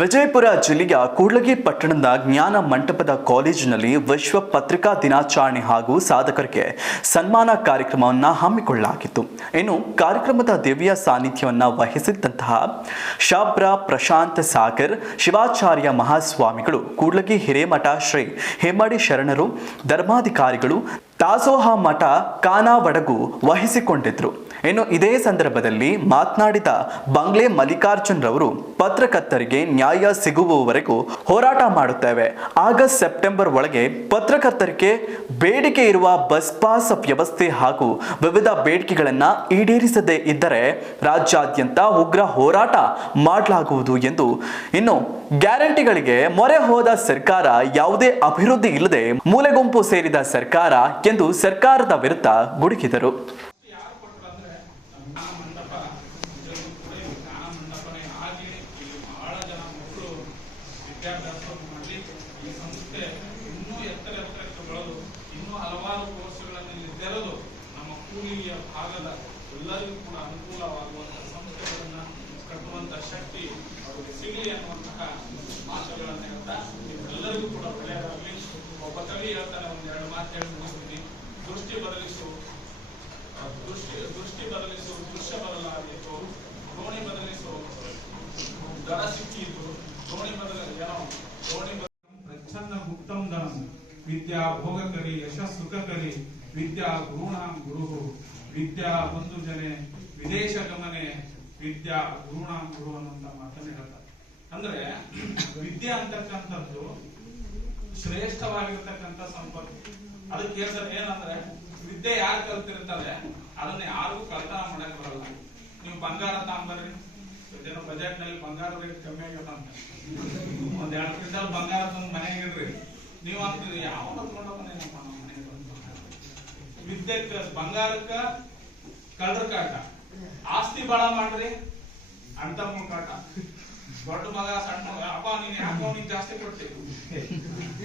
ವಿಜಯಪುರ ಜಿಲ್ಲೆಯ ಕೂಡ್ಲಗಿ ಪಟ್ಟಣದ ಜ್ಞಾನ ಮಂಟಪದ ಕಾಲೇಜಿನಲ್ಲಿ ವಿಶ್ವ ಪತ್ರಿಕಾ ದಿನಾಚರಣೆ ಹಾಗೂ ಸಾಧಕರಿಗೆ ಸನ್ಮಾನ ಕಾರ್ಯಕ್ರಮವನ್ನು ಹಮ್ಮಿಕೊಳ್ಳಲಾಗಿತ್ತು. ಇನ್ನು ಕಾರ್ಯಕ್ರಮದ ದಿವ್ಯ ಸಾನ್ನಿಧ್ಯವನ್ನು ವಹಿಸಿದ್ದಂತಹ ಶಾಬ್ರ ಪ್ರಶಾಂತ್ ಸಾಗರ್, ಶಿವಾಚಾರ್ಯ ಮಹಾಸ್ವಾಮಿಗಳು, ಕೂಡ್ಲಗಿ ಹಿರೇಮಠ ಶ್ರೀ ಹೇಮಡಿ ಶರಣರು, ಧರ್ಮಾಧಿಕಾರಿಗಳು ದಾಸೋಹ ಮಠ ಕಾನಾವಡಗು ವಹಿಸಿಕೊಂಡಿದ್ರು. ಇನ್ನು ಇದೇ ಸಂದರ್ಭದಲ್ಲಿ ಮಾತನಾಡಿದ ಬಂಗ್ಲೆ ಮಲ್ಲಿಕಾರ್ಜುನ್ ರವರು ಪತ್ರಕರ್ತರಿಗೆ ನ್ಯಾಯ ಸಿಗುವವರೆಗೂ ಹೋರಾಟ ಮಾಡುತ್ತೇವೆ. ಆಗಸ್ಟ್ ಸೆಪ್ಟೆಂಬರ್ ಒಳಗೆ ಪತ್ರಕರ್ತರಿಗೆ ಬೇಡಿಕೆ ಇರುವ ಬಸ್ ಪಾಸ್ ವ್ಯವಸ್ಥೆ ಹಾಗೂ ವಿವಿಧ ಬೇಡಿಕೆಗಳನ್ನು ಈಡೇರಿಸದೇ ಇದ್ದರೆ ರಾಜ್ಯಾದ್ಯಂತ ಉಗ್ರ ಹೋರಾಟ ಮಾಡಲಾಗುವುದು ಎಂದು ಇನ್ನು ಗ್ಯಾರಂಟಿಗಳಿಗೆ ಮೊರೆ ಹೋದ ಸರ್ಕಾರ ಯಾವುದೇ ಅಭಿವೃದ್ಧಿ ಇಲ್ಲದೆ ಮೂಲೆಗುಂಪು ಸೇರಿದ ಸರ್ಕಾರ ಎಂದು ಸರ್ಕಾರದ ವಿರುದ್ಧ ಗುಡುಕಿದರು ಯಾರು ಕೊಟ್ಟರು ಅಂದ್ರೆ ಜ್ಞಾನ ಮಂಟಪ ಇದರಲ್ಲಿ ಕೂಡ ಇದು ಜ್ಞಾನ ಮಂಟಪನೇ ಆಗಿ ಇಲ್ಲಿ ಬಹಳ ಜನ ಮಕ್ಕಳು ವಿದ್ಯಾಭ್ಯಾಸವನ್ನು ಮಾಡಿ ಈ ಸಂಸ್ಥೆ ಇನ್ನೂ ಎತ್ತರ ಎತ್ತರಕ್ಕೆ ಬೆಳೆದು ಇನ್ನೂ ಹಲವಾರು ಕೋರ್ಸ್ಗಳನ್ನು ಇಲ್ಲಿ ತೆರೆದು ನಮ್ಮ ಕೂಲಿಯ ಭಾಗದ ಎಲ್ಲರಿಗೂ ಕೂಡ ಅನುಕೂಲವಾಗುವಂತಹ ಸಂಸ್ಥೆಗಳನ್ನ ಕಟ್ಟುವಂತ ಶಕ್ತಿ ಅವರಿಗೆ ಸಿಗಲಿ ಅನ್ನುವಂತಹ ಮಾತುಗಳನ್ನು ಹೇಳ್ತಾ ಎಲ್ಲರಿಗೂ ಕೂಡ ಒಳ್ಳೆಯದಾಗಲಿ ಒಬ್ಬ ಕವಿ ಹೇಳ್ತಾನೆ ಒಂದ್ ಎರಡು ಮಾತು ಹೇಳಿ ಮುಗಿಸ್ತೀನಿ ದೃಷ್ಟಿ ಬದಲಿಸು ದೃಷ್ಟಿ ದೃಷ್ಟಿ ಬದಲಿಸು ದೃಶ್ಯ ಬದಲಾಗಿತ್ತು ದೋಣಿ ಬದಲಿಸು ದರ ಸಿಕ್ಕಿದ್ದು ದೋಣಿ ಬದಲ ಏನೋ ದೋಣಿ ಪ್ರಚ್ಛನ್ನ ಗುಪ್ತಂ ಧನಂ ಭೋಗ ಕರಿ ಯಶ ಸುಖಕರಿ, ವಿದ್ಯಾ ಗುರುಣಾಂ ಗುರು ವಿದ್ಯಾ ಬಂಧು ಜನೆ, ವಿದೇಶ ಗಮನೆ, ವಿದ್ಯಾ ಗುರುಣಾಂ ಗುರು ಅನ್ನುವಂತ ಮಾತನ್ನ ಹೇಳ್ತಾರೆ. ಅಂದ್ರೆ ವಿದ್ಯೆ ಅಂತಕ್ಕಂಥದ್ದು ಶ್ರೇಷ್ಠವಾಗಿರ್ತಕ್ಕಂಥ ಸಂಪತ್ತು. ಅದಕ್ಕೆ ಹೇಳ್ತಾರೆ ಏನಂದ್ರೆ, ವಿದ್ಯೆ ಯಾರು ಕಲ್ತಿರ್ತಾರೆ ಅದನ್ನ ಯಾರಿಗೂ ಕಳ್ತನ ಮಾಡಕ್ ಬರಲ್ಲ. ನೀವು ಬಂಗಾರ ತಾಂಬರ್ರಿ ಜನ ಬಜೆಟ್ನಲ್ಲಿ ಬಂಗಾರ ರೇಟ್ ಕಮ್ಮಿ ಆಗತ್ತಂತ ಒಂದ್ ಎರಡು ಕ್ವಿಂಟಲ್ ಬಂಗಾರ ತಂದು ಮನೆಗೆ ಇಡ್ರಿ. ನೀವು ಅಂತೀರಿ ಯಾವ ಬಂದು ವಿದ್ಯೆಕ್ಕ ಬಂಗಾರಕ್ಕ ಕಳ್ರ ಕಾಟ. ಆಸ್ತಿ ಬಾಳ ಮಾಡ್ರಿ ಅಂತ ಕಾಟ. ದೊಡ್ಡ ಮಗ, ಸಣ್ಣ ಮಗ, ಅಪ್ಪ, ನೀನ್ ಯಾಕೋ ನೀನ್ ಜಾಸ್ತಿ ಕೊಡ್ತಿ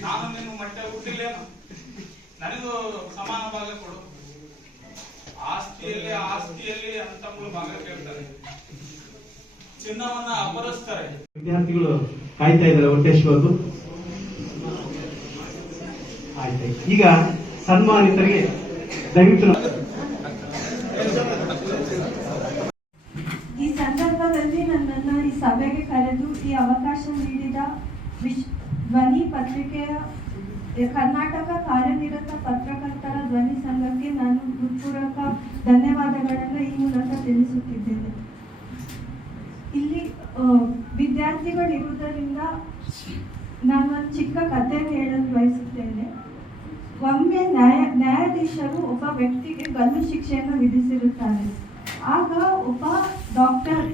ನಾನು ನಿನ್ನ ಮಟ್ಟೆ ಹುಟ್ಟಿಲ್ಲೇನು? ನನಗೂ ಸಮಾನ ಭಾಗ ಕೊಡು. ಆಸ್ತಿಯಲ್ಲಿ ಆಸ್ತಿಯಲ್ಲಿ ಅಂತಮ್ಮಳು ಭಾಗ ಕೇಳ್ತಾರೆ. ಚಿನ್ನವನ್ನ ಅಪರಿಸ್ತಾರೆ ವಿದ್ಯಾರ್ಥಿಗಳು ಕಾಯ್ತಾ ಇದ್ದಾರೆ ಹೊಟ್ಟೆಶ್ವದು ಈಗ ಸನ್ಮಾನಿತರಿಗೆ ದಯವಿಟ್ಟು ಈ ಸಂದರ್ಭದಲ್ಲಿ ನನ್ನನ್ನು ಈ ಸಭೆಗೆ ಕರೆದು ಈ ಅವಕಾಶ ನೀಡಿದ ಧ್ವನಿ ಪತ್ರಿಕೆಯ ಕರ್ನಾಟಕ ಕಾರ್ಯನಿರತ ಪತ್ರಕರ್ತರ ಧ್ವನಿ ಸಂಘಕ್ಕೆ ನಾನು ಹೃತ್ಪೂರ್ವಕ ಧನ್ಯವಾದಗಳನ್ನು ಈ ಮೂಲಕ ತಿಳಿಸುತ್ತಿದ್ದೇನೆ. ಇಲ್ಲಿ ವಿದ್ಯಾರ್ಥಿಗಳಿರುವುದರಿಂದ ನಾನು ಚಿಕ್ಕ ಕಥೆಯನ್ನು ಹೇಳಲು ಬಯಸುತ್ತೇನೆ. ಒಮ್ಮೆ ನ್ಯಾಯ ನ್ಯಾಯಾಧೀಶರು ಒಬ್ಬ ವ್ಯಕ್ತಿಗೆ ಗಲ್ಲು ಶಿಕ್ಷೆಯನ್ನು ವಿಧಿಸಿರುತ್ತಾರೆ. ಆಗ ಒಬ್ಬ ಡಾಕ್ಟರ್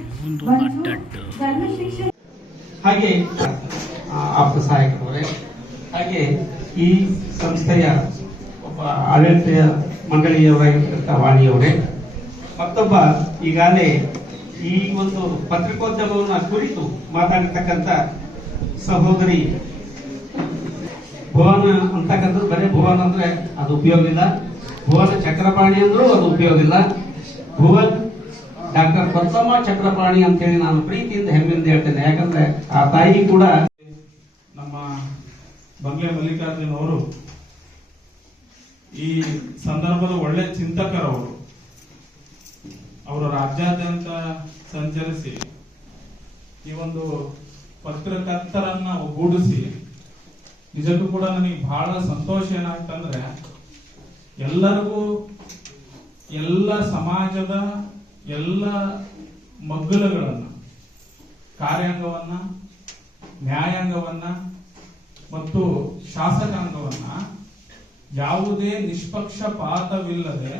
ಬಂದು ಗಲ್ಲು ಶಿಕ್ಷೆ ಹಾಗೆ ಆಪ್ತ ಸಹಾಯಕರವರೇ ಹಾಗೆ ಈ ಸಂಸ್ಥೆಯ ಒಬ್ಬ ಆಡಳಿತ ಮಂಡಳಿಯವರಾಗಿರ್ತಕ್ಕಂಥ ವಾಣಿಯವರೇ ಮತ್ತೊಬ್ಬ ಈಗಾಗಲೇ ಈ ಒಂದು ಪತ್ರಿಕೋದ್ಯಮವನ್ನು ಕುರಿತು ಮಾತಾಡಿರ್ತಕ್ಕಂಥ ಸಹೋದರಿ ಭುವನ ಅಂತಕ್ಕಂಥದ್ದು, ಬರೀ ಭುವನ ಅಂದ್ರೆ ಅದು ಉಪಯೋಗ ಇಲ್ಲ. ಭುವನ ಚಕ್ರಪಾಣಿ ಅಂದ್ರೂ ಅದು ಉಪಯೋಗ ಇಲ್ಲ. ಭುವನ್ ಡಾಕ್ಟರ್ ಪ್ರಥಮ ಚಕ್ರಪಾಣಿ ಅಂತೇಳಿ ನಾನು ಪ್ರೀತಿಯಿಂದ ಹೆಮ್ಮೆಯಿಂದ ಹೇಳ್ತೇನೆ. ಯಾಕಂದ್ರೆ ಆ ತಾಯಿ ಕೂಡ ನಮ್ಮ ಬಂಗ್ಲೆ ಮಲ್ಲಿಕಾರ್ಜುನ್ ಅವರು ಈ ಸಂದರ್ಭದ ಒಳ್ಳೆ ಚಿಂತಕರವರು ಅವರು ರಾಜ್ಯಾದ್ಯಂತ ಸಂಚರಿಸಿ ಈ ಒಂದು ಪತ್ರಕರ್ತರನ್ನ ಒಗ್ಗೂಡಿಸಿ ನಿಜಕ್ಕೂ ಕೂಡ ನನಗೆ ಬಹಳ ಸಂತೋಷ ಏನಾಯ್ತಂದ್ರೆ ಎಲ್ಲರಿಗೂ ಎಲ್ಲ ಸಮಾಜದ ಎಲ್ಲ ಮಗ್ಗಲುಗಳನ್ನ, ಕಾರ್ಯಾಂಗವನ್ನ, ನ್ಯಾಯಾಂಗವನ್ನ ಮತ್ತು ಶಾಸಕಾಂಗವನ್ನ ಯಾವುದೇ ನಿಷ್ಪಕ್ಷಪಾತವಿಲ್ಲದೆ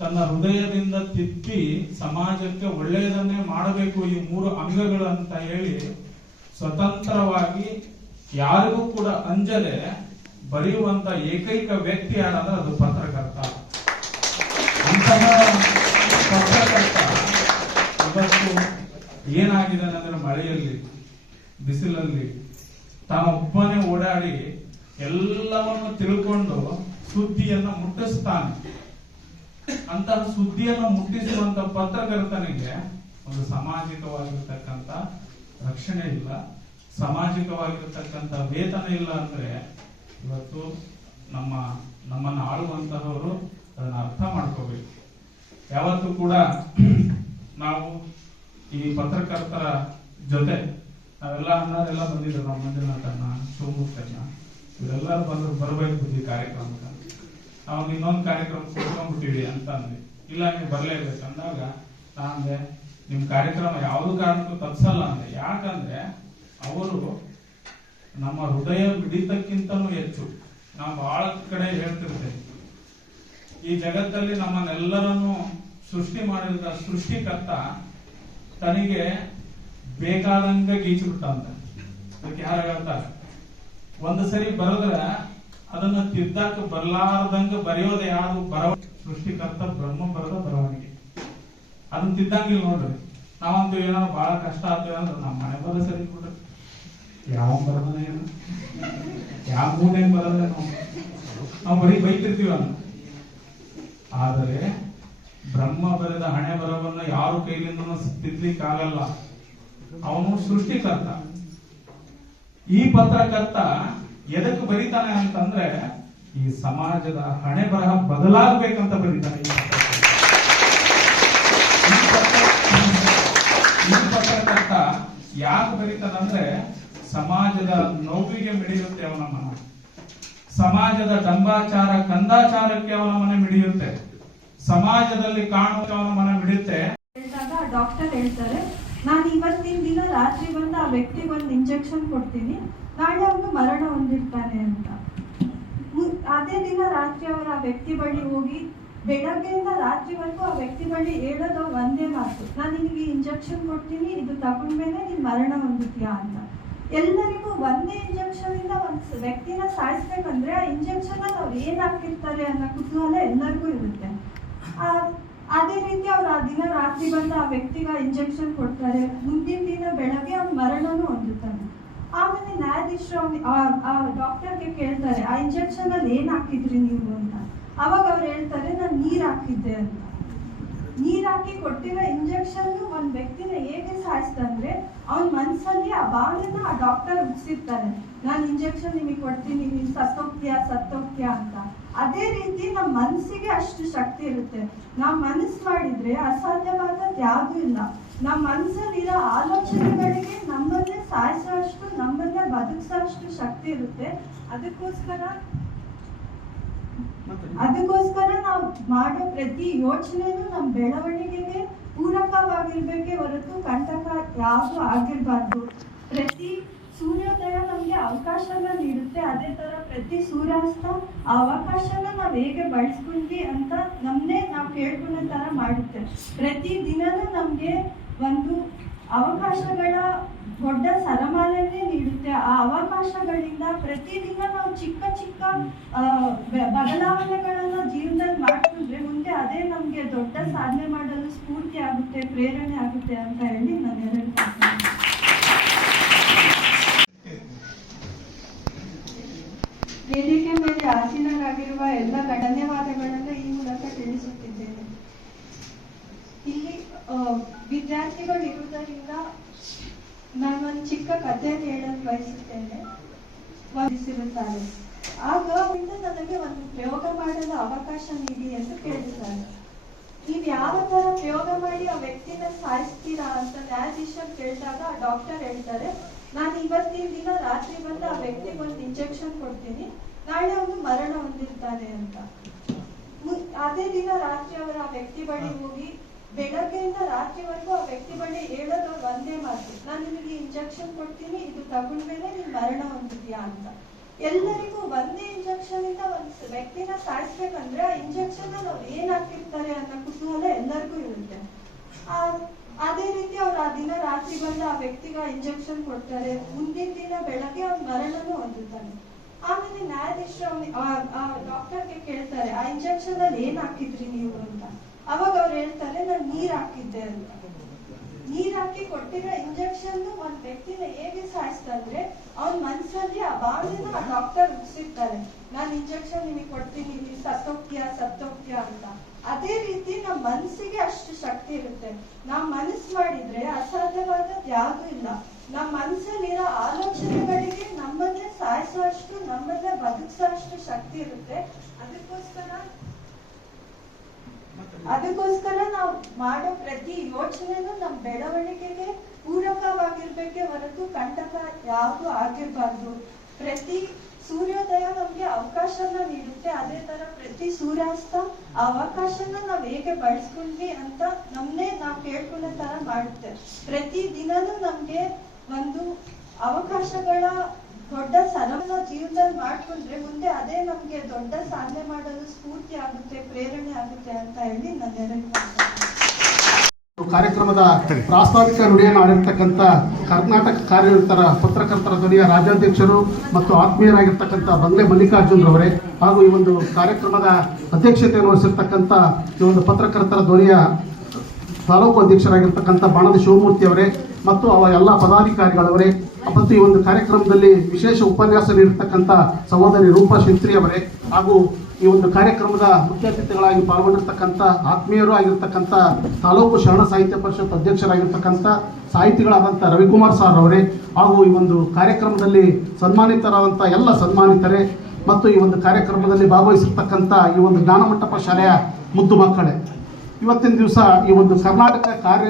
ತನ್ನ ಹೃದಯದಿಂದ ತಿದ್ದಿ ಸಮಾಜಕ್ಕೆ ಒಳ್ಳೆಯದನ್ನೇ ಮಾಡಬೇಕು ಈ ಮೂರು ಅಂಗಗಳು ಅಂತ ಹೇಳಿ ಸ್ವತಂತ್ರವಾಗಿ ಯಾರಿಗೂ ಕೂಡ ಅಂಜದೆ ಬರೆಯುವಂತ ಏಕೈಕ ವ್ಯಕ್ತಿ ಯಾರಾದ್ರೆ ಅದು ಪತ್ರಕರ್ತ. ಅಂತಹ ಪತ್ರಕರ್ತ ಇವತ್ತು ಏನಾಗಿದೆ ಅಂದ್ರೆ ಮಳೆಯಲ್ಲಿ, ಬಿಸಿಲಲ್ಲಿ ತಾನೊಬ್ಬನೇ ಓಡಾಡಿ ಎಲ್ಲವನ್ನು ತಿಳ್ಕೊಂಡು ಸುದ್ದಿಯನ್ನ ಮುಟ್ಟಿಸ್ತಾನೆ. ಅಂತಹ ಸುದ್ದಿಯನ್ನು ಮುಟ್ಟಿಸುವಂತ ಪತ್ರಕರ್ತನಿಗೆ ಒಂದು ಸಾಮಾಜಿಕವಾಗಿರ್ತಕ್ಕಂಥ ರಕ್ಷಣೆ ಇಲ್ಲ. ಸಾಮಾಜಿಕವಾಗಿರ್ತಕ್ಕಂಥ ವೇತನ ಇಲ್ಲ ಅಂದ್ರೆ ಇವತ್ತು ನಮ್ಮ, ನಮ್ಮನ್ನು ಆಳುವಂತಹವರು ಅದನ್ನ ಅರ್ಥ ಮಾಡ್ಕೋಬೇಕು. ಯಾವತ್ತೂ ಕೂಡ ನಾವು ಈ ಪತ್ರಕರ್ತರ ಜೊತೆ ನಾವೆಲ್ಲ ಅಣ್ಣರೆಲ್ಲ ಬಂದಿದ್ರು, ನಮ್ಮ ಮಂಜುನಾಥಣ್ಣ ಶಿವಮೂರ್ತಣ್ಣ ಇವರೆಲ್ಲರೂ ಬಂದ್ರು ಬರಬೇಕು ಈ ಕಾರ್ಯಕ್ರಮಕ್ಕೆ. ನಾವು ಇನ್ನೊಂದು ಕಾರ್ಯಕ್ರಮ ಕೂತ್ಕೊಂಡ್ಬಿಟ್ಟಿವಿ ಅಂತ ಅಂದ್ವಿ. ಇಲ್ಲ, ನೀವು ಬರ್ಲೇಬೇಕು ಅಂದಾಗ ನಾ ಅಂದೆ, ನಿಮ್ ಕಾರ್ಯಕ್ರಮ ಯಾವ್ದು ಕಾರಣಕ್ಕೂ ತಪ್ಸಲ್ಲ ಅಂದೆ. ಯಾಕಂದ್ರೆ ಅವರು ನಮ್ಮ ಹೃದಯ ಮಿಡಿತಕ್ಕಿಂತನೂ ಹೆಚ್ಚು. ನಾವು ಬಹಳ ಕಡೆ ಹೇಳ್ತಿರ್ತೇವೆ ಈ ಜಗತ್ತಲ್ಲಿ ನಮ್ಮನ್ನೆಲ್ಲರನ್ನು ಸೃಷ್ಟಿ ಮಾಡಿದ ಸೃಷ್ಟಿಕರ್ತ ತನಗೆ ಬೇಕಾದಂಗ ಗೀಚಿಬಿಟ್ಟಂತ ಅದಕ್ಕೆ ಯಾರು ಹೇಳ್ತಾರೆ? ಒಂದು ಸರಿ ಬರೆದ್ರೆ ಅದನ್ನ ತಿದ್ದಾಕ ಬರಲಾರ್ದಂಗ ಬರೆಯೋದು ಯಾರು ಬರ ಸೃಷ್ಟಿಕರ್ತ ಬ್ರಹ್ಮ ಬರದ ಬರವಣಿಗೆ. ಅದನ್ನ ತಿದ್ದಂಗಿಲ್ಲ ನೋಡ್ರಿ. ನಾವಂತೂ ಏನಾದ್ರು ಬಹಳ ಕಷ್ಟ ಆಗ್ತೇವೆ ಅಂದ್ರೆ ನಮ್ಮ ಮನೆ ಬರೋ ಸರಿ ಬಿಡ್ರಿ ಯಾವ ಬರೋದ ಏನು ಯಾವ ಮೂಲೆ ನಾವು ಬರೀ ಬೈತಿರ್ತೀವಿ ಆದರೆ ಬ್ರಹ್ಮ ಬರೆದ ಹಣೆ ಬರವನ್ನ ಯಾರು ಕೈಲಿಂದ ತಿದ್ದಲಿಕ್ಕಾಗಲ್ಲ ಅವನು ಸೃಷ್ಟಿಕರ್ತ. ಈ ಪತ್ರಕರ್ತ ಎದಕ್ಕೆ ಬರೀತಾನೆ ಅಂತಂದ್ರೆ, ಈ ಸಮಾಜದ ಹಣೆ ಬರಹ ಬದಲಾಗಬೇಕಂತ ಬರೀತಾನೆ. ಈ ಪತ್ರಕರ್ತ ಯಾಕೆ ಬರೀತಾನಂದ್ರೆ ಸಮಾಜದ ನೋವಿಗೆ ಮಿಡಿಯುತ್ತೆ ಅವನ ಮನ. ಸಮಾಜದ ಡಂಬಾಚಾರ ಕಂದಾಚಾರಕ್ಕೆ ಅವನ ಮನೆ ಮಿಡಿಯುತ್ತೆ. ಸಮಾಜದಲ್ಲಿ ಕಾಣುವ ಅವನ ಮನ ಮಿಡಿಯುತ್ತೆ. ಡಾಕ್ಟರ್ ಹೇಳ್ತಾರೆ, ನಾನು ಇವತ್ತಿನ ದಿನ ರಾತ್ರಿ ಬಂದು ಆ ವ್ಯಕ್ತಿಗೆ ಒಂದು ಇಂಜೆಕ್ಷನ್ ಕೊಡ್ತೀನಿ, ನಾಳೆ ಅವನು ಮರಣ ಹೊಂದಿರ್ತಾನೆ ಅಂತ. ಅದೇ ದಿನ ರಾತ್ರಿ ಅವರ ಆ ವ್ಯಕ್ತಿ ಬಳಿ ಹೋಗಿ, ಬೆಳಗ್ಗೆಯಿಂದ ರಾತ್ರಿವರೆಗೂ ಆ ವ್ಯಕ್ತಿ ಬಳಿ ಹೇಳೋದು ಒಂದೇ ಮಾತು, ನಾನು ನಿನಗೆ ಇಂಜೆಕ್ಷನ್ ಕೊಡ್ತೀನಿ, ಇದು ತಗೊಂಡ್ಮೇಲೆ ನೀನು ಮರಣ ಹೊಂದುತ್ತೀಯಾ ಅಂತ. ಎಲ್ಲರಿಗೂ ಒಂದೇ ಇಂಜೆಕ್ಷನ್ ಇಂದ ಒಂದು ವ್ಯಕ್ತಿನ ಸಾಯಿಸ್ಬೇಕಂದ್ರೆ ಆ ಇಂಜೆಕ್ಷನ್ ಅವ್ರು ಏನ್ ಹಾಕಿರ್ತಾರೆ ಅನ್ನೋ ಕುತೂಹಲ ಎಲ್ಲರಿಗೂ ಇರುತ್ತೆ. ಅದೇ ರೀತಿ ಅವ್ರು ಆ ದಿನ ರಾತ್ರಿ ಬಂದು ಆ ವ್ಯಕ್ತಿಗ ಇಂಜೆಕ್ಷನ್ ಕೊಡ್ತಾರೆ. ಮುಂದಿನ ದಿನ ಬೆಳಗ್ಗೆ ಅವ್ನ ಮರಣನೂ ಹೊಂದುತ್ತಾನೆ. ಆಮೇಲೆ ನ್ಯಾಯಾಧೀಶರು ಆ ಡಾಕ್ಟರ್ಗೆ ಕೇಳ್ತಾರೆ, ಆ ಇಂಜೆಕ್ಷನ್ ಅಲ್ಲಿ ಏನ್ ಹಾಕಿದ್ರಿ ನೀವು? ಅಂತ. ಅವಾಗ ಅವ್ರು ಹೇಳ್ತಾರೆ, ನಾನು ನೀರ್ ಹಾಕಿದ್ದೆ ಅಂತ. ನೀರ್ ಹಾಕಿ ಕೊಟ್ಟಿರೋ ಇಂಜೆಕ್ಷನ್ ಒಂದ್ ವ್ಯಕ್ತಿನ ಹೇಗೆ ಸಾಯಿಸ್ತಂದ್ರೆ ಅವ್ನ್ ಮನಸ್ಸಲ್ಲಿ ಆ ಭಾವನೆನ ಆ ಡಾಕ್ಟರ್ ಹುಟ್ಟಿಸಿರ್ತಾನೆ ನಾನು ಇಂಜೆಕ್ಷನ್ ನಿಮಗೆ ಕೊಡ್ತೀನಿ ನೀವು ಸತ್ತೋಗ್ತೀಯಾ ಸತ್ತೋಗ್ತೀಯಾ ಅಂತ. ಅದೇ ರೀತಿ ನಮ್ಮ ಮನಸ್ಸಿಗೆ ಅಷ್ಟು ಶಕ್ತಿ ಇರುತ್ತೆ. ನಾವು ಮನಸ್ಸು ಮಾಡಿದ್ರೆ ಅಸಾಧ್ಯವಾದದ್ದು ಯಾವುದೂ ಇಲ್ಲ. ನಮ್ಮ ಮನಸ್ಸಲ್ಲಿರೋ ಆಲೋಚನೆಗಳಿಗೆ ನಮ್ಮನ್ನೇ ಸಾಯಿಸುವಷ್ಟು ನಮ್ಮನ್ನೇ ಬದುಕಿಸೋಷ್ಟು ಶಕ್ತಿ ಇರುತ್ತೆ. ಅದಕ್ಕೋಸ್ಕರ ಅದಕ್ಕೋಸ್ಕರ ನಾವು ಮಾಡೋ ಪ್ರತಿ ಯೋಚನೆನೂ ನಮ್ಮ ಬೆಳವಣಿಗೆಗೆ ಪೂರಕವಾಗಿರ್ಬೇಕೇ ಹೊರತು ಕಂಟಕ ಯಾವುದು ಆಗಿರಬಾರ್ದು. ಪ್ರತಿ ಸೂರ್ಯೋದಯ ನಮಗೆ ಅವಕಾಶನ ನೀಡುತ್ತೆ. ಅದೇ ತರ ಪ್ರತಿ ಸೂರ್ಯಾಸ್ತ ಆ ಅವಕಾಶನ ನಾವು ಹೇಗೆ ಬಳಸ್ಕೊಂಡ್ವಿ ಅಂತ ನಮ್ಮನ್ನೇ ನಾವು ಕೇಳ್ಕೊಳ್ಳೋ ಥರ ಮಾಡುತ್ತೆ. ಪ್ರತಿ ದಿನನೂ ನಮಗೆ ಒಂದು ಅವಕಾಶಗಳ ದೊಡ್ಡ ಸರಮಾಲೆಯನ್ನೇ ನೀಡುತ್ತೆ. ಆ ಅವಕಾಶಗಳಿಂದ ಪ್ರತಿದಿನ ನಾವು ಚಿಕ್ಕ ಚಿಕ್ಕ ಬದಲಾವಣೆಗಳನ್ನು ಜೀವನದಲ್ಲಿ ಮಾಡ್ಕೊಂಡ್ರೆ ಮುಂದೆ ಅದೇ ನಮ್ಗೆ ದೊಡ್ಡ ಸಾಧನೆ ಮಾಡಲು ಸ್ಫೂರ್ತಿ ಆಗುತ್ತೆ, ಪ್ರೇರಣೆ ಆಗುತ್ತೆ ಅಂತ ಹೇಳಿ ನಾನು ಹೇಳ್ತೀನಿ ವೇದಿಕೆ ಮೇಲೆ ಆಸೀನರಾಗಿರುವ ಎಲ್ಲ ಧನ್ಯವಾದಗಳನ್ನು ಈ ಮೂಲಕ ತಿಳಿಸುತ್ತಿದ್ದೇನೆ. ಇಲ್ಲಿ ವಿದ್ಯಾರ್ಥಿಗಳು ಇರುವುದರಿಂದ ನಾನೊಂದು ಚಿಕ್ಕ ಕಥೆಯನ್ನು ಹೇಳಲು ಬಯಸುತ್ತೇನೆ. ವಹಿಸಿರುತ್ತಾರೆ ಆಗ ನನಗೆ ಒಂದು ಪ್ರಯೋಗ ಮಾಡಲು ಅವಕಾಶ ನೀಡಿ ಎಂದು ಕೇಳುತ್ತಾರೆ ನೀವು ಯಾವ ತರ ಪ್ರಯೋಗ ಮಾಡಿ ಆ ವ್ಯಕ್ತಿನ ಸಾಯಿಸ್ತೀರಾ ಅಂತ ನ್ಯಾಯಾಧೀಶ ಕೇಳಿದಾಗ ಆ ಡಾಕ್ಟರ್ ಹೇಳ್ತಾರೆ ನಾನು ಇವತ್ತಿನ ದಿನ ರಾತ್ರಿ ಬಂದು ಆ ವ್ಯಕ್ತಿಗೆ ಒಂದು ಇಂಜೆಕ್ಷನ್ ಕೊಡ್ತೀನಿ. ನಾಳೆ ಅವನು ಮರಣ ಹೊಂದಿರ್ತಾನೆ ಅಂತ. ಅದೇ ದಿನ ರಾತ್ರಿ ಅವರ ಆ ವ್ಯಕ್ತಿ ಬಳಿ ಹೋಗಿ ಬೆಳಗ್ಗೆಯಿಂದ ರಾತ್ರಿವರೆಗೂ ಆ ವ್ಯಕ್ತಿ ಬಳಿ ಹೇಳೋದು ಒಂದೇ ಮಾತು. ನಾನು ನಿಮಗೆ ಇಂಜೆಕ್ಷನ್ ಕೊಡ್ತೀನಿ ಇದು ತಗೊಂಡ್ಮೇಲೆ ನೀನ್ ಮರಣ ಹೊಂದಿದ್ಯಾ ಅಂತ. ಎಲ್ಲರಿಗೂ ಒಂದೇ ಇಂಜೆಕ್ಷನ್ ಇಂದ ಒಂದು ವ್ಯಕ್ತಿನ ಸಾಯಿಸ್ಬೇಕಂದ್ರೆ ಆ ಇಂಜೆಕ್ಷನ್ ಅವ್ರು ಏನ್ ಹಾಕಿರ್ತಾರೆ ಅನ್ನೋ ಕುತೂಹಲ ಎಲ್ಲರಿಗೂ ಇರುತ್ತೆ. ಆ, ಅದೇ ರೀತಿ ಅವ್ರು ಆ ದಿನ ರಾತ್ರಿ ಬಂದು ಆ ವ್ಯಕ್ತಿಗೆ ಇಂಜೆಕ್ಷನ್ ಕೊಡ್ತಾರೆ. ಮುಂದಿನ ದಿನ ಬೆಳಗ್ಗೆ ಅವ್ನ ಮರಣನೂ ಹೊಂದುತ್ತಾನೆ ಆಮೇಲೆ ನ್ಯಾಯಾಧೀಶರು ಆ ಡಾಕ್ಟರ್ಗೆ ಕೇಳ್ತಾರೆ ಆ ಇಂಜೆಕ್ಷನ್ ಅಲ್ಲಿ ಏನ್ ಹಾಕಿದ್ರಿ ನೀವು? ಅಂತ. ಅವಾಗ ಅವ್ರು ಹೇಳ್ತಾರೆ, ನಾನು ನೀರ್ ಹಾಕಿದ್ದೆ ಅಂತ. ನೀರ್ ಹಾಕಿ ಕೊಟ್ಟಿರೋ ಇಂಜೆಕ್ಷನ್ ಒಂದ್ ವ್ಯಕ್ತಿನ ಹೇಗೆ ಸಾಯಿಸ್ತಂದ್ರೆ ಅವ್ನ ಮನ್ಸಲ್ಲಿ ಆ ಭಾವನೆನ ಆ ಡಾಕ್ಟರ್ ಕೂರಿಸಿರ್ತಾರೆ ನಾನು ಇಂಜೆಕ್ಷನ್ ನಿಮಗೆ ಕೊಡ್ತೀನಿ, ನೀನು ಸತ್ತೋಗ್ತೀಯ ಸತ್ತೋಗ್ತೀಯ ಅಂತ. ಅದೇ ರೀತಿ ನಮ್ಮ ಮನಸ್ಸಿಗೆ ಅಷ್ಟು ಶಕ್ತಿ ಇರುತ್ತೆ. ನಾವ್ ಮನಸ್ಸು ಮಾಡಿದ್ರೆ ಅಸಾಧ್ಯವಾದದ್ದು ಯಾವ್ದು ಇಲ್ಲ. ನಮ್ಮ ಮನಸ್ಸಲ್ಲಿರೋ ಆಲೋಚನೆಗಳಿಗೆ ನಮ್ಮನ್ನೇ ಸಾಯಿಸುವಷ್ಟು ನಮ್ಮನ್ನೇ ಬದುಕಿಸುವಷ್ಟು ಶಕ್ತಿ ಇರುತ್ತೆ. ಅದಕ್ಕೋಸ್ಕರ ಅದಕ್ಕೋಸ್ಕರ ನಾವು ಮಾಡೋ ಪ್ರತಿ ಯೋಚನೆನೂ ನಮ್ಮ ಬೆಳವಣಿಗೆಗೆ ಪೂರಕವಾಗಿರ್ಬೇಕೆ ಹೊರತು ಕಂಟಕ ಯಾವುದು ಆಗಿರ್ಬಾರ್ದು. ಪ್ರತಿ ಸೂರ್ಯೋದಯ ನಮ್ಗೆ ಅವಕಾಶನ ನೀಡುತ್ತೆ, ಅದೇ ತರ ಪ್ರತಿ ಸೂರ್ಯಾಸ್ತ ಅವಕಾಶನ ನಾವ್ ಹೇಗೆ ಬಳಸ್ಕೊಂಡ್ವಿ ಅಂತ ನಮ್ನೇ ನಾವ್ ಕೇಳ್ಕೊಳ್ಳೋ ತರ ಮಾಡುತ್ತೆ. ಪ್ರತಿ ದಿನನೂ ನಮ್ಗೆ ಒಂದು ಅವಕಾಶಗಳ ದೊಡ್ಡ ಸರಳ ಜೀವನದಲ್ಲಿ ಮಾಡ್ಕೊಂಡ್ರೆ ಮುಂದೆ ಅದೇ ನಮ್ಗೆ ದೊಡ್ಡ ಸಾಧನೆ ಮಾಡಲು ಸ್ಫೂರ್ತಿ ಆಗುತ್ತೆ, ಪ್ರೇರಣೆ ಆಗುತ್ತೆ ಅಂತ ಹೇಳಿ ನನ್ನ ಕಾರ್ಯಕ್ರಮದ ಪ್ರಾಸ್ತಾವಿಕ ನುಡಿಯನ್ನು ಆಡಿರ್ತಕ್ಕಂಥ ಕರ್ನಾಟಕ ಕಾರ್ಯನಿರತರ ಪತ್ರಕರ್ತರ ಧ್ವನಿಯ ರಾಜ್ಯಾಧ್ಯಕ್ಷರು ಮತ್ತು ಆತ್ಮೀಯರಾಗಿರ್ತಕ್ಕಂಥ ಬಂಗ್ಲೆ ಮಲ್ಲಿಕಾರ್ಜುನ್ ರವರೇ ಹಾಗೂ ಈ ಒಂದು ಕಾರ್ಯಕ್ರಮದ ಅಧ್ಯಕ್ಷತೆಯನ್ನು ವಹಿಸಿರ್ತಕ್ಕಂಥ ಈ ಒಂದು ಪತ್ರಕರ್ತರ ಧ್ವನಿಯ ತಾಲೂಕು ಅಧ್ಯಕ್ಷರಾಗಿರ್ತಕ್ಕಂಥ ಬಾಣದ ಶಿವಮೂರ್ತಿ ಅವರೇ ಮತ್ತು ಅವ ಎಲ್ಲ ಪದಾಧಿಕಾರಿಗಳವರೇ ಮತ್ತು ಈ ಒಂದು ಕಾರ್ಯಕ್ರಮದಲ್ಲಿ ವಿಶೇಷ ಉಪನ್ಯಾಸ ನೀಡಿರ್ತಕ್ಕಂಥ ಸಹೋದರಿ ರೂಪಾ ಶಿಂತ್ರಿ ಅವರೇ ಹಾಗೂ ಈ ಒಂದು ಕಾರ್ಯಕ್ರಮದ ಮುಖ್ಯ ಅತಿಥಿಗಳಾಗಿ ಪಾಲ್ಗೊಂಡಿರ್ತಕ್ಕಂಥ ಆತ್ಮೀಯರು ಆಗಿರ್ತಕ್ಕಂಥ ತಾಲೂಕು ಶರಣ ಸಾಹಿತ್ಯ ಪರಿಷತ್ ಅಧ್ಯಕ್ಷರಾಗಿರ್ತಕ್ಕಂಥ ಸಾಹಿತಿಗಳಾದಂಥ ರವಿಕುಮಾರ್ ಸಾರ್ ಅವರೇ ಹಾಗೂ ಈ ಒಂದು ಕಾರ್ಯಕ್ರಮದಲ್ಲಿ ಸನ್ಮಾನಿತರಾದಂಥ ಎಲ್ಲ ಸನ್ಮಾನಿತರೇ ಮತ್ತು ಈ ಒಂದು ಕಾರ್ಯಕ್ರಮದಲ್ಲಿ ಭಾಗವಹಿಸಿರ್ತಕ್ಕಂಥ ಈ ಒಂದು ಜ್ಞಾನಮಂಟಪ ಶಾಲೆಯ ಮುದ್ದು ಮಕ್ಕಳೇ. ಇವತ್ತಿನ ದಿವಸ ಈ ಒಂದು ಕರ್ನಾಟಕ ಕಾರ್ಯ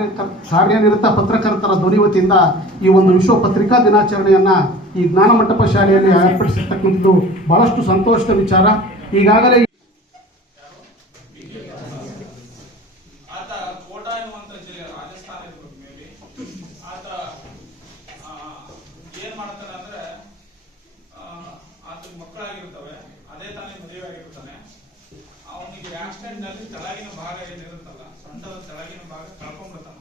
ಕಾರ್ಯನಿರತ ಪತ್ರಕರ್ತರ ಧ್ವನಿ ವತಿಯಿಂದ ಈ ಒಂದು ವಿಶ್ವ ಪತ್ರಿಕಾ ದಿನಾಚರಣೆಯನ್ನ ಈ ಜ್ಞಾನ ಮಂಟಪ ಶಾಲೆಯಲ್ಲಿ ಏರ್ಪಡಿಸಿರ್ತಕ್ಕಂಥದ್ದು ಬಹಳಷ್ಟು ಸಂತೋಷದ ವಿಚಾರ. ಈಗಾಗಲೇ ಆತ ಕೋಟಾ ಎನ್ನುವಂತ ಜಿಲ್ಲೆ ರಾಜಸ್ಥಾನ ಇರ್ಬೇಕು ಮೇ ಬಿ ಆತ ಆ, ಏನ್ ಮಾಡ್ತಾನೆ ಅಂದ್ರೆ ಆ, ಆತನ ಮಕ್ಕಳಾಗಿರ್ತವೆ ಅದೇ ತಾನೇ ಮದುವೆ ಆಗಿರ್ತಾನೆ ಅವನಿಗೆ ಆಕ್ಸಿಡೆಂಟ್ನಲ್ಲಿ ಕೆಳಗಿನ ಭಾಗ ಏನಿರುತ್ತಲ್ಲ ಸೊಂಟದ ಕೆಳಗಿನ ಭಾಗ ಕಳ್ಕೊಂಡ್ಬಿಡ್ತಾನೆ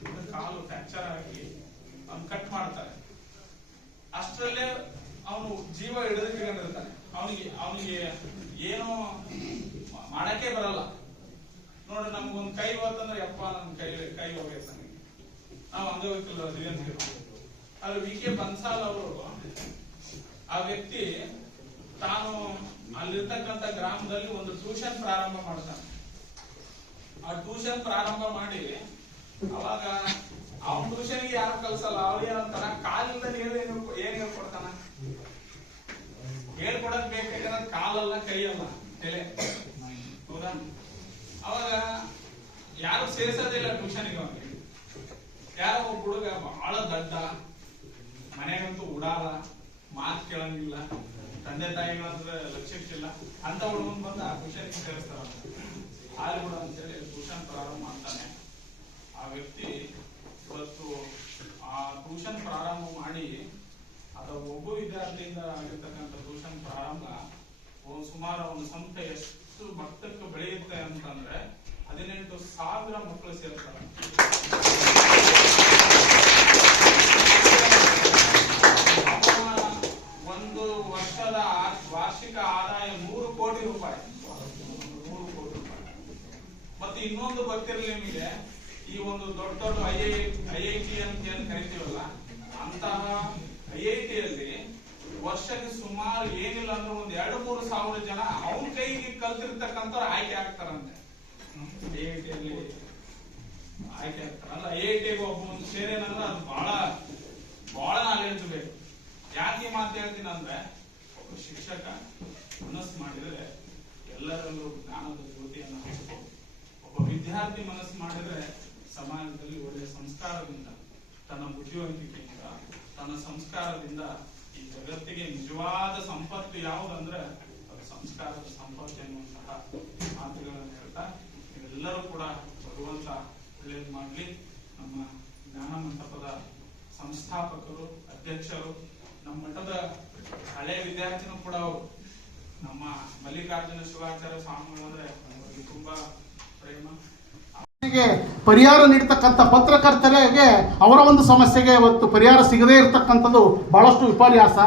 ಅಂದ್ರೆ ಕಾಲು ಫ್ರಾಕ್ಚರ್ ಆಗಿ ಅವ್ನು ಕಟ್ ಮಾಡ್ತಾರೆ ಅಷ್ಟರಲ್ಲೇ ಅವನು ಜೀವ ಹಿಡಿದಿರ್ತಾನೆ ಅವನಿಗೆ ಅವನಿಗೆ ಏನು ಮಾಡಕ್ಕೆ ಬರಲ್ಲ ನೋಡ್ರಿ ನಮ್ಗೊಂದ್ ಕೈ ಹೋತಂದ್ರೆ ಯಪ್ಪ ನಮ್ ಕೈ ಕೈ ಹೋಗೈತೆ ನನಗೆ ದಿವ್ಯಾಂಗಿರು ಆದ್ರೆ ವಿ ಕೆ ಬನ್ಸಾಲ್ ಅವರು, ಆ ವ್ಯಕ್ತಿ ತಾನು ಅಲ್ಲಿರ್ತಕ್ಕಂಥ ಗ್ರಾಮದಲ್ಲಿ ಒಂದು ಟ್ಯೂಷನ್ ಪ್ರಾರಂಭ ಮಾಡ್ತಾನೆ. ಆ ಟ್ಯೂಷನ್ ಪ್ರಾರಂಭ ಮಾಡಿ, ಅವಾಗ ಅವನ್ ಟ್ಯೂಷನ್ಗೆ ಯಾರು ಕಲ್ಸಲ್ಲ ಅವ್ರು ಏನಂತಾರ ಕಾಲಿಂದ ಏನು ಏನ್ ಹೇಳ್ಕೊಡ್ತಾನ? ಹೇಳ್ಕೊಡಕ್ ಬೇಕಾಗಿರೋ ಕಾಲಲ್ಲ ಕೈಯಲ್ಲ, ತಲೆ. ಹೌದಾ? ಅವಾಗ ಯಾರು ಸೇರ್ಸೋದಿಲ್ಲ ಟ್ಯೂಷನ್ಗೆ ಅವನಿಗೆ. ಯಾರೋ ಒಬ್ಬ ಹುಡುಗ ಬಹಳ ದಡ್ಡ, ಮನೆಗಂತೂ ಉಡಾಲ, ಮಾತು ಕೇಳಂಗಿಲ್ಲ, ತಂದೆ ತಾಯಿಗಳಂದ್ರೆ ಲಕ್ಷ್ಯಕ್ಕಿಲ್ಲ ಅಂತ ಹುಡುಗನ್ ಬಂದ ಆ ಟ್ಯೂಷನ್ಗೆ ಸೇರಿಸ್ತಾರ ಹಾಲು ಕೂಡ ಅಂತೇಳಿ ಟ್ಯೂಷನ್ ಪ್ರಾರಂಭ ಮಾಡ್ತಾನೆ. ಆ ವ್ಯಕ್ತಿ ಇವತ್ತು ಆ ಟ್ಯೂಷನ್ ಪ್ರಾರಂಭ ಮಾಡಿ ಅದ ಒಬ್ಬ ವಿದ್ಯಾರ್ಥಿಯಿಂದ ಆಗಿರ್ತಕ್ಕಂಥ ಟ್ಯೂಷನ್ ಪ್ರಾರಂಭ ಸುಮಾರು ಒಂದು ಸಂಸ್ಥೆ ಎಷ್ಟು ಭಕ್ತಕ್ಕೆ ಬೆಳೆಯುತ್ತೆ ಅಂತಂದ್ರೆ, ಹದಿನೆಂಟು ಸಾವಿರ ಮಕ್ಕಳು ಸೇರ್ತಾರೆ ಅವನ ಒಂದು ವರ್ಷದ ವಾರ್ಷಿಕ ಆದಾಯ ಮೂರು ಕೋಟಿ ರೂಪಾಯಿ. ಮೂರು ಕೋಟಿ ರೂಪಾಯಿ. ಮತ್ತೆ ಇನ್ನೊಂದು ಗೊತ್ತಿರಲಿ ನಿಮಗೆ, ಈ ಒಂದು ದೊಡ್ಡ ದೊಡ್ಡ I I I I T ಅಂತ ಏನ್ ಕರಿತೀವಲ್ಲ, ಅಂತಹ ಐ ಟಿಯಲ್ಲಿ ವರ್ಷಕ್ಕೆ ಸುಮಾರು ಏನಿಲ್ಲ ಅಂದ್ರೆ ಒಂದ್ ಎರಡು ಮೂರು ಸಾವಿರ ಜನ ಅವನ ಕೈಗೆ ಕಲ್ತಿರ್ತಕ್ಕಂಥವ್ರು ಆಯ್ಕೆ ಆಗ್ತಾರಂತೆ. ಐ ಐ ಟಿಯಲ್ಲಿ ಆಯ್ಕೆ ಆಗ್ತಾರಲ್ಲ, ಐ ಐ ಟಿಗೆ ಒಬ್ಬ ಒಂದು ಸೇರೇನಂದ್ರೆ ಅದು ಬಹಳ ಬಹಳ ನಾಲೆಡ್ಜ್ ಬೇಕು. ಯಾಕೆ ಮಾತು ಹೇಳ್ತೀನಿ ಅಂದ್ರೆ ಒಬ್ಬ ಶಿಕ್ಷಕ ಮನಸ್ಸು ಮಾಡಿದ್ರೆ ಎಲ್ಲರಲ್ಲೂ ಜ್ಞಾನದ ಜ್ಯೋತಿಯನ್ನು ಹಚ್ಚಬಹುದು ಒಬ್ಬ ವಿದ್ಯಾರ್ಥಿ ಮನಸ್ಸು ಮಾಡಿದ್ರೆ ಸಮಾಜದಲ್ಲಿ ಒಳ್ಳೆಯ ಸಂಸ್ಕಾರದಿಂದ, ತನ್ನ ಬುದ್ಧಿವಂತಿಕೆಯಿಂದ, ತನ್ನ ಸಂಸ್ಕಾರದಿಂದ ಈ ಜಗತ್ತಿಗೆ ನಿಜವಾದ ಸಂಪತ್ತು ಯಾವುದಂದ್ರೆ ಅದು ಸಂಸ್ಕಾರದ ಸಂಪತ್ತು ಎನ್ನುವಂತಹ ಮಾತುಗಳನ್ನು ಹೇಳ್ತಾ ನೀವೆಲ್ಲರೂ ಕೂಡ ಭಗವಂತ ಒಳ್ಳೇದು ಮಾಡ್ಲಿ. ನಮ್ಮ ಜ್ಞಾನ ಮಂಟಪದ ಸಂಸ್ಥಾಪಕರು, ಅಧ್ಯಕ್ಷರು ನಮ್ಮ ಮಠದ ಹಳೆ ವಿದ್ಯಾರ್ಥಿನೂ ಕೂಡ ಅವರು. ನಮ್ಮ ಮಲ್ಲಿಕಾರ್ಜುನ ಶಿವಾಚಾರ್ಯ ಸ್ವಾಮಿಗಳು ಅಂದ್ರೆ ನಮಗೆ ತುಂಬಾ ಪ್ರೇಮ. ಪರಿಹಾರ ನೀಡತಕ್ಕಂಥ ಪತ್ರಕರ್ತರಿಗೆ ಅವರ ಒಂದು ಸಮಸ್ಯೆಗೆ ಇವತ್ತು ಪರಿಹಾರ ಸಿಗದೇ ಇರತಕ್ಕಂಥದ್ದು ಬಹಳಷ್ಟು ವಿಪರ್ಯಾಸ.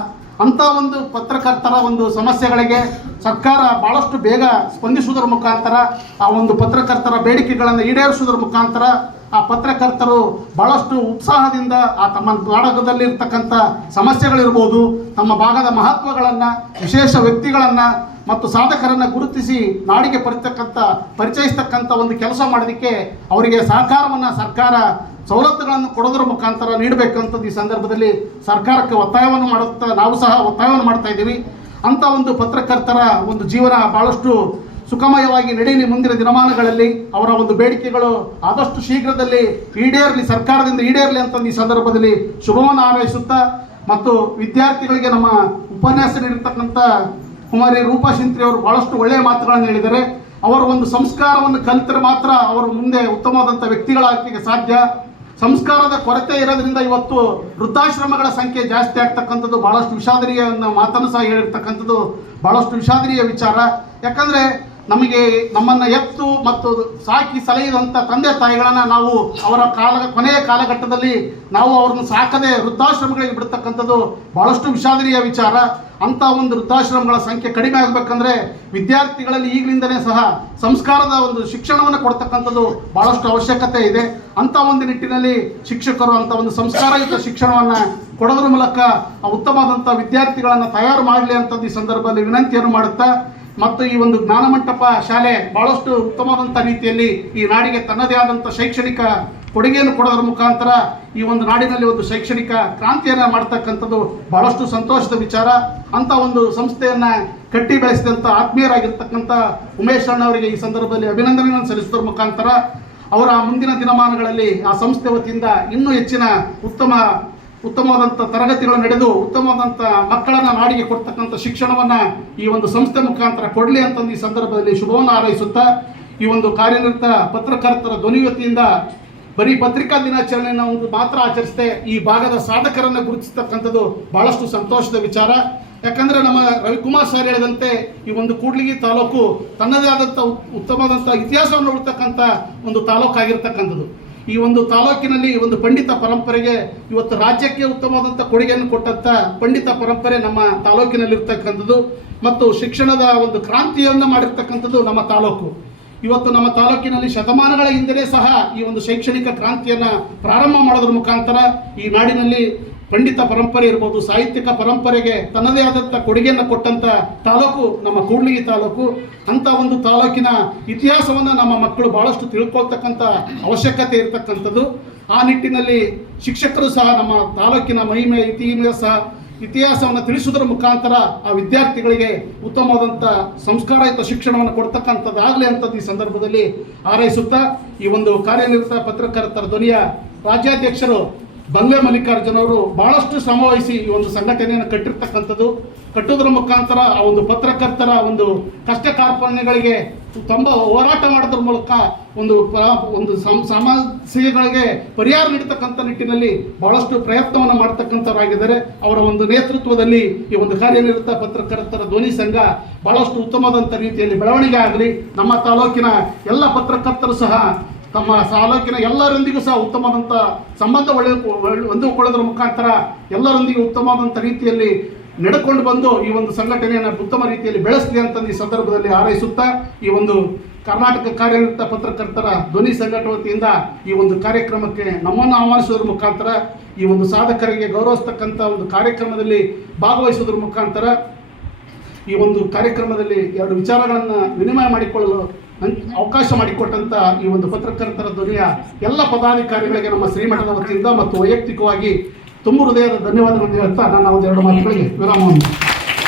ಅಂತ ಒಂದು ಪತ್ರಕರ್ತರ ಒಂದು ಸಮಸ್ಯೆಗಳಿಗೆ ಸರ್ಕಾರ ಬಹಳಷ್ಟು ಬೇಗ ಸ್ಪಂದಿಸುವುದರ ಮುಖಾಂತರ, ಆ ಒಂದು ಪತ್ರಕರ್ತರ ಬೇಡಿಕೆಗಳನ್ನು ಈಡೇರಿಸುವುದರ ಮುಖಾಂತರ ಆ ಪತ್ರಕರ್ತರು ಬಹಳಷ್ಟು ಉತ್ಸಾಹದಿಂದ ಆ ತಮ್ಮ ನಾಟಕದಲ್ಲಿರ್ತಕ್ಕಂಥ ಸಮಸ್ಯೆಗಳಿರ್ಬೋದು, ತಮ್ಮ ಭಾಗದ ಮಹತ್ವಗಳನ್ನು, ವಿಶೇಷ ವ್ಯಕ್ತಿಗಳನ್ನು ಮತ್ತು ಸಾಧಕರನ್ನು ಗುರುತಿಸಿ ನಾಡಿಗೆ ಪರಿತಕ್ಕಂಥ ಪರಿಚಯಿಸ್ತಕ್ಕಂಥ ಒಂದು ಕೆಲಸ ಮಾಡೋದಕ್ಕೆ ಅವರಿಗೆ ಸಹಕಾರವನ್ನು ಸರ್ಕಾರ ಸವಲತ್ತುಗಳನ್ನು ಕೊಡೋದ್ರ ಮುಖಾಂತರ ನೀಡಬೇಕಂಥದ್ದು ಈ ಸಂದರ್ಭದಲ್ಲಿ ಸರ್ಕಾರಕ್ಕೆ ಒತ್ತಾಯವನ್ನು ಮಾಡುತ್ತಾ, ನಾವು ಸಹ ಒತ್ತಾಯವನ್ನು ಮಾಡ್ತಾ ಇದ್ದೀವಿ. ಅಂಥ ಒಂದು ಪತ್ರಕರ್ತರ ಒಂದು ಜೀವನ ಭಾಳಷ್ಟು ಸುಖಮಯವಾಗಿ ನಡೆಯಲಿ ಮುಂದಿನ ದಿನಮಾನಗಳಲ್ಲಿ ಅವರ ಒಂದು ಬೇಡಿಕೆಗಳು ಆದಷ್ಟು ಶೀಘ್ರದಲ್ಲಿ ಈಡೇರಲಿ, ಸರ್ಕಾರದಿಂದ ಈಡೇರಲಿ ಅಂತ ಈ ಸಂದರ್ಭದಲ್ಲಿ ಶುಭವನ್ನು ಹಾರೈಸುತ್ತಾ ಮತ್ತು ವಿದ್ಯಾರ್ಥಿಗಳಿಗೆ ನಮ್ಮ ಉಪನ್ಯಾಸ ನೀಡಿರ್ತಕ್ಕಂಥ ಕುಮಾರಿ ರೂಪಾ ಶಿಂತ್ರಿ ಅವರು ಬಹಳಷ್ಟು ಒಳ್ಳೆಯ ಮಾತುಗಳನ್ನು ಹೇಳಿದ್ದಾರೆ. ಅವರು ಒಂದು ಸಂಸ್ಕಾರವನ್ನು ಕಲಿತರೆ ಮಾತ್ರ ಅವರು ಮುಂದೆ ಉತ್ತಮವಾದಂಥ ವ್ಯಕ್ತಿಗಳಾಗಲಿಕ್ಕೆ ಸಾಧ್ಯ. ಸಂಸ್ಕಾರದ ಕೊರತೆ ಇರೋದ್ರಿಂದ ಇವತ್ತು ವೃದ್ಧಾಶ್ರಮಗಳ ಸಂಖ್ಯೆ ಜಾಸ್ತಿ ಆಗ್ತಕ್ಕಂಥದ್ದು ಬಹಳಷ್ಟು ವಿಷಾದನೀಯ ಮಾತನ್ನು ಸಹ ಹೇಳಿರ್ತಕ್ಕಂಥದ್ದು ಬಹಳಷ್ಟು ವಿಷಾದನೀಯ ವಿಚಾರ. ಯಾಕಂದರೆ ನಮಗೆ ನಮ್ಮನ್ನು ಎತ್ತು ಮತ್ತು ಸಾಕಿ ಸಲಹಿದಂಥ ತಂದೆ ತಾಯಿಗಳನ್ನು ನಾವು ಅವರ ಕಾಲ ಕೊನೆಯ ಕಾಲಘಟ್ಟದಲ್ಲಿ ನಾವು ಅವ್ರನ್ನ ಸಾಕದೆ ವೃದ್ಧಾಶ್ರಮಗಳಿಗೆ ಬಿಡ್ತಕ್ಕಂಥದ್ದು ಬಹಳಷ್ಟು ವಿಷಾದನೀಯ ವಿಚಾರ. ಅಂಥ ಒಂದು ವೃದ್ಧಾಶ್ರಮಗಳ ಸಂಖ್ಯೆ ಕಡಿಮೆ ಆಗಬೇಕಂದ್ರೆ ವಿದ್ಯಾರ್ಥಿಗಳಲ್ಲಿ ಈಗಲಿಂದನೇ ಸಹ ಸಂಸ್ಕಾರದ ಒಂದು ಶಿಕ್ಷಣವನ್ನು ಕೊಡ್ತಕ್ಕಂಥದ್ದು ಬಹಳಷ್ಟು ಅವಶ್ಯಕತೆ ಇದೆ. ಅಂಥ ಒಂದು ನಿಟ್ಟಿನಲ್ಲಿ ಶಿಕ್ಷಕರು ಅಂಥ ಒಂದು ಸಂಸ್ಕಾರಯುತ ಶಿಕ್ಷಣವನ್ನು ಕೊಡೋದ್ರ ಮೂಲಕ ಉತ್ತಮವಾದಂಥ ವಿದ್ಯಾರ್ಥಿಗಳನ್ನು ತಯಾರು ಮಾಡಲಿ ಅಂಥದ್ದು ಈ ಸಂದರ್ಭದಲ್ಲಿ ವಿನಂತಿಯನ್ನು ಮಾಡುತ್ತಾ ಮತ್ತು ಈ ಒಂದು ಜ್ಞಾನಮಂಟಪ ಶಾಲೆ ಬಹಳಷ್ಟು ಉತ್ತಮವಾದಂಥ ರೀತಿಯಲ್ಲಿ ಈ ನಾಡಿಗೆ ತನ್ನದೇ ಆದಂಥ ಶೈಕ್ಷಣಿಕ ಕೊಡುಗೆಯನ್ನು ಕೊಡೋದ್ರ ಮುಖಾಂತರ ಈ ಒಂದು ನಾಡಿನಲ್ಲಿ ಒಂದು ಶೈಕ್ಷಣಿಕ ಕ್ರಾಂತಿಯನ್ನು ಮಾಡ್ತಕ್ಕಂಥದ್ದು ಬಹಳಷ್ಟು ಸಂತೋಷದ ವಿಚಾರ. ಅಂಥ ಒಂದು ಸಂಸ್ಥೆಯನ್ನು ಕಟ್ಟಿ ಬೆಳೆಸಿದಂಥ ಆತ್ಮೀಯರಾಗಿರ್ತಕ್ಕಂಥ ಉಮೇಶ್ ಅಣ್ಣವರಿಗೆ ಈ ಸಂದರ್ಭದಲ್ಲಿ ಅಭಿನಂದನೆಗಳನ್ನು ಸಲ್ಲಿಸೋದ್ರ ಮುಖಾಂತರ ಅವರ ಮುಂದಿನ ದಿನಮಾನಗಳಲ್ಲಿ ಆ ಸಂಸ್ಥೆ ವತಿಯಿಂದ ಇನ್ನೂ ಹೆಚ್ಚಿನ ಉತ್ತಮ ಉತ್ತಮವಾದಂಥ ತರಗತಿಗಳು ನಡೆದು ಉತ್ತಮವಾದಂಥ ಮಕ್ಕಳನ್ನ ನಾಡಿಗೆ ಕೊಡ್ತಕ್ಕಂಥ ಶಿಕ್ಷಣವನ್ನ ಈ ಒಂದು ಸಂಸ್ಥೆ ಮುಖಾಂತರ ಕೊಡಲಿ ಅಂತಂದು ಈ ಸಂದರ್ಭದಲ್ಲಿ ಶುಭವನ್ನು ಹಾರೈಸುತ್ತಾ, ಈ ಒಂದು ಕಾರ್ಯನಿರತ ಪತ್ರಕರ್ತರ ಧ್ವನಿ ವತಿಯಿಂದ ಬರೀ ಪತ್ರಿಕಾ ದಿನಾಚರಣೆಯನ್ನು ಒಂದು ಮಾತ್ರ ಆಚರಿಸದೆ ಈ ಭಾಗದ ಸಾಧಕರನ್ನು ಗುರುತಿಸ್ತಕ್ಕಂಥದ್ದು ಬಹಳಷ್ಟು ಸಂತೋಷದ ವಿಚಾರ. ಯಾಕಂದ್ರೆ ನಮ್ಮ ರವಿಕುಮಾರ್ ಸರ್ ಹೇಳಿದಂತೆ ಈ ಒಂದು ಕೂಡ್ಲಿಗಿ ತಾಲೂಕು ತನ್ನದೇ ಆದಂಥ ಉತ್- ಉತ್ತಮವಾದಂಥ ಇತಿಹಾಸವನ್ನು ಉಳ್ತಕ್ಕಂಥ ಒಂದು ತಾಲೂಕಾಗಿರ್ತಕ್ಕಂಥದ್ದು. ಈ ಒಂದು ತಾಲೂಕಿನಲ್ಲಿ ಒಂದು ಪಂಡಿತ ಪರಂಪರೆಗೆ ಇವತ್ತು ರಾಜ್ಯಕ್ಕೆ ಉತ್ತಮವಾದಂಥ ಕೊಡುಗೆಯನ್ನು ಕೊಟ್ಟಂಥ ಪಂಡಿತ ಪರಂಪರೆ ನಮ್ಮ ತಾಲೂಕಿನಲ್ಲಿರ್ತಕ್ಕಂಥದ್ದು ಮತ್ತು ಶಿಕ್ಷಣದ ಒಂದು ಕ್ರಾಂತಿಯನ್ನು ಮಾಡಿರ್ತಕ್ಕಂಥದ್ದು ನಮ್ಮ ತಾಲೂಕು. ಇವತ್ತು ನಮ್ಮ ತಾಲೂಕಿನಲ್ಲಿ ಶತಮಾನಗಳ ಹಿಂದೆಯೇ ಸಹ ಈ ಒಂದು ಶೈಕ್ಷಣಿಕ ಕ್ರಾಂತಿಯನ್ನ ಪ್ರಾರಂಭ ಮಾಡೋದ್ರ ಮುಖಾಂತರ ಈ ನಾಡಿನಲ್ಲಿ ಪಂಡಿತ ಪರಂಪರೆ ಇರ್ಬೋದು, ಸಾಹಿತ್ಯಿಕ ಪರಂಪರೆಗೆ ತನ್ನದೇ ಆದಂಥ ಕೊಡುಗೆಯನ್ನು ಕೊಟ್ಟಂಥ ತಾಲೂಕು, ನಮ್ಮ ಕೂಡ್ಲಿಗಿ ತಾಲೂಕು ಅಂಥ ಒಂದು ತಾಲೂಕಿನ ಇತಿಹಾಸವನ್ನು ನಮ್ಮ ಮಕ್ಕಳು ಭಾಳಷ್ಟು ತಿಳ್ಕೊಳ್ತಕ್ಕಂಥ ಅವಶ್ಯಕತೆ ಇರತಕ್ಕಂಥದ್ದು. ಆ ನಿಟ್ಟಿನಲ್ಲಿ ಶಿಕ್ಷಕರು ಸಹ ನಮ್ಮ ತಾಲೂಕಿನ ಮಹಿಮೆ ಇತಿಹಾಸ ಇತಿಹಾಸವನ್ನು ತಿಳಿಸುವುದರ ಮುಖಾಂತರ ಆ ವಿದ್ಯಾರ್ಥಿಗಳಿಗೆ ಉತ್ತಮವಾದಂಥ ಸಂಸ್ಕಾರಯುತ ಶಿಕ್ಷಣವನ್ನು ಕೊಡ್ತಕ್ಕಂಥದ್ದಾಗಲಿ ಅಂಥದ್ದು ಈ ಸಂದರ್ಭದಲ್ಲಿ ಹಾರೈಸುತ್ತಾ, ಈ ಒಂದು ಕಾರ್ಯನಿರತ ಪತ್ರಕರ್ತರ ಧ್ವನಿಯ ರಾಜ್ಯಾಧ್ಯಕ್ಷರು ಬಂಗ್ಲೆ ಮಲ್ಲಿಕಾರ್ಜುನವರು ಬಹಳಷ್ಟು ಶ್ರಮ ವಹಿಸಿ ಈ ಒಂದು ಸಂಘಟನೆಯನ್ನು ಕಟ್ಟಿರ್ತಕ್ಕಂಥದ್ದು. ಕಟ್ಟುವುದರ ಮುಖಾಂತರ ಆ ಒಂದು ಪತ್ರಕರ್ತರ ಒಂದು ಕಷ್ಟ ಕಾರ್ಪಣ್ಯಗಳಿಗೆ ತುಂಬ ಹೋರಾಟ ಮಾಡೋದ್ರ ಮೂಲಕ ಒಂದು ಒಂದು ಸಮಸ್ಯೆಗಳಿಗೆ ಪರಿಹಾರ ನೀಡತಕ್ಕಂಥ ನಿಟ್ಟಿನಲ್ಲಿ ಬಹಳಷ್ಟು ಪ್ರಯತ್ನವನ್ನು ಮಾಡ್ತಕ್ಕಂಥವರಾಗಿದ್ದಾರೆ. ಅವರ ಒಂದು ನೇತೃತ್ವದಲ್ಲಿ ಈ ಒಂದು ಕಾರ್ಯನಿರತ ಪತ್ರಕರ್ತರ ಧ್ವನಿ ಸಂಘ ಬಹಳಷ್ಟು ಉತ್ತಮವಾದಂಥ ರೀತಿಯಲ್ಲಿ ಬೆಳವಣಿಗೆ ಆಗಲಿ. ನಮ್ಮ ತಾಲೂಕಿನ ಎಲ್ಲ ಪತ್ರಕರ್ತರು ಸಹ ತಮ್ಮ ತಾಲೂಕಿನ ಎಲ್ಲರೊಂದಿಗೂ ಸಹ ಉತ್ತಮವಾದಂಥ ಸಂಬಂಧ ಒಳ್ಳೆ ಹೊಂದಿಕೊಳ್ಳೋದ್ರ ಮುಖಾಂತರ ಎಲ್ಲರೊಂದಿಗೆ ಉತ್ತಮವಾದಂಥ ರೀತಿಯಲ್ಲಿ ನಡೆಕೊಂಡು ಬಂದು ಈ ಒಂದು ಸಂಘಟನೆಯನ್ನು ಉತ್ತಮ ರೀತಿಯಲ್ಲಿ ಬೆಳೆಸಲಿ ಅಂತ ಈ ಸಂದರ್ಭದಲ್ಲಿ ಹಾರೈಸುತ್ತಾ ಈ ಒಂದು ಕರ್ನಾಟಕ ಕಾರ್ಯನಿರತ ಪತ್ರಕರ್ತರ ಧ್ವನಿ ಸಂಘಟ ವತಿಯಿಂದ ಈ ಒಂದು ಕಾರ್ಯಕ್ರಮಕ್ಕೆ ನಮ್ಮನ್ನು ಆಹ್ವಾನಿಸೋದ್ರ ಮುಖಾಂತರ ಈ ಒಂದು ಸಾಧಕರಿಗೆ ಗೌರವಿಸ್ತಕ್ಕಂಥ ಒಂದು ಕಾರ್ಯಕ್ರಮದಲ್ಲಿ ಭಾಗವಹಿಸೋದ್ರ ಮುಖಾಂತರ ಈ ಒಂದು ಕಾರ್ಯಕ್ರಮದಲ್ಲಿ ಎರಡು ವಿಚಾರಗಳನ್ನು ವಿನಿಮಯ ಮಾಡಿಕೊಳ್ಳಲು ಅವಕಾಶ ಮಾಡಿಕೊಟ್ಟಂತ ಈ ಒಂದು ಪತ್ರಕರ್ತರ ಧ್ವನಿಯ ಎಲ್ಲ ಪದಾಧಿಕಾರಿಗಳಿಗೆ ನಮ್ಮ ಶ್ರೀಮಠದ ವತಿಯಿಂದ ಮತ್ತು ವೈಯಕ್ತಿಕವಾಗಿ ತುಂಬ ಹೃದಯದ ಧನ್ಯವಾದಗಳನ್ನು ಹೇಳ್ತಾ ನಾನು ಒಂದು ಎರಡು ಮಾತುಗಳಿಗೆ ವಿರಾಮವನ್ನು.